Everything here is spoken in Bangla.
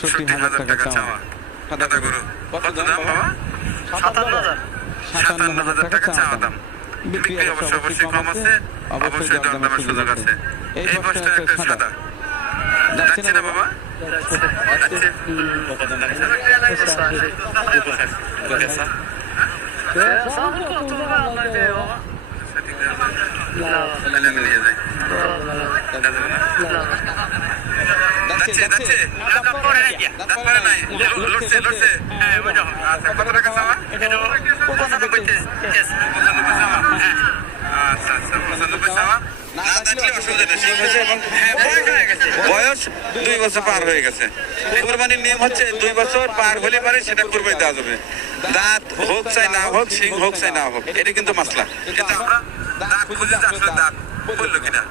৬৮,০০০ টাকা চাওয়া। সাদা গরু কত দাম বাবা? ৫৭,০০০ টাকা চাওয়া দাম। বিক্রি অবশ্যই কম আছে, অবশ্যই দরদামের সুযোগ আছে। এই বছরটা একটা সাদা যাচ্ছে না বাবা? কত টাকা চাওয়া? বয়স 2 বছর পার হয়ে গেছে। কুরবানির নিয়ম হচ্ছে 2 বছর পার হলে পারে সেটা কুরবানি দেওয়া যাবে। দাঁত হোক চাই না হোক, শিং হোক চাই না হোক, এটা কিন্তু মাসলা। কিন্তু আমরা দাঁত খুঁজে আসলে দাঁত বললো কিনা